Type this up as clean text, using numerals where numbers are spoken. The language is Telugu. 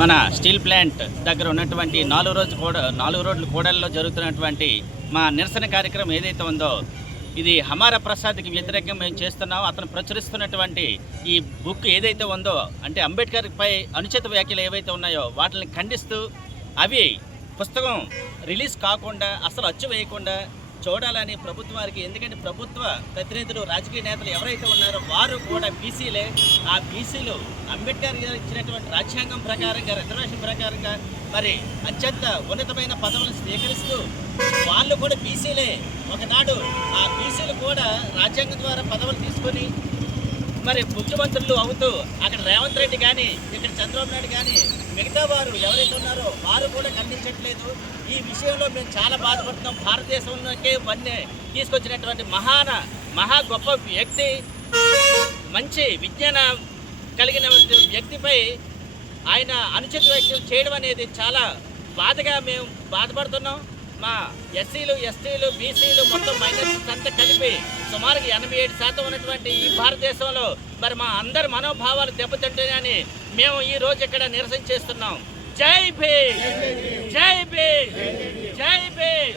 మన స్టీల్ ప్లాంట్ దగ్గర ఉన్నటువంటి 4 రోడ్ల కూడలిలో జరుగుతున్నటువంటి మా నిరసన కార్యక్రమం ఏదైతే ఉందో ఇది హమారా ప్రసాద్కి వ్యతిరేకంగా మేము చేస్తున్నాం. అతను ప్రచురిస్తున్నటువంటి ఈ బుక్ ఏదైతే ఉందో అంటే అంబేద్కర్పై అనుచిత వ్యాఖ్యలు ఏవైతే ఉన్నాయో వాటిని ఖండిస్తూ అవి పుస్తకం రిలీజ్ కాకుండా అసలు అచ్చు వేయకుండా చూడాలని ప్రభుత్వానికి, ఎందుకంటే ప్రభుత్వ ప్రతినిధులు రాజకీయ నేతలు ఎవరైతే ఉన్నారో వారు కూడా బీసీలే. ఆ బీసీలు అంబేద్కర్ గారు ఇచ్చినటువంటి రాజ్యాంగం ప్రకారంగా రిజర్వేషన్ ప్రకారంగా మరి అత్యంత ఉన్నతమైన పదవులను స్వీకరిస్తూ వాళ్ళు కూడా బీసీలే. ఒకనాడు ఆ బీసీలు కూడా రాజ్యాంగం ద్వారా పదవులు తీసుకొని మరి ముఖ్యమంత్రులు అవుతూ అక్కడ రేవంత్ రెడ్డి కానీ ఇక్కడ చంద్రబాబు నాయుడు కానీ మిగతా వారు ఎవరైతే ఉన్నారో వారు కూడా ఖండించట్లేదు. ఈ విషయంలో మేము చాలా బాధపడుతున్నాం. భారతదేశంలోకే వన్నీ తీసుకొచ్చినటువంటి మహా గొప్ప వ్యక్తి, మంచి విజ్ఞాన కలిగిన వ్యక్తిపై ఆయన అనుచిత వ్యాఖ్యలు చేయడం అనేది చాలా బాధగా మేము బాధపడుతున్నాం. మా ఎస్సీలు, ఎస్టీలు, బీసీలు మొత్తం మైనారిటీస్ అంతా కలిపి సుమారుగా 87% ఉన్నటువంటి ఈ భారతదేశంలో మరి మా అందరి మనోభావాలు దెబ్బతింటాయని మేము ఈ రోజు ఇక్కడ నిరసన చేస్తున్నాం. జై భీమ్, జై భీమ్, జై భీమ్.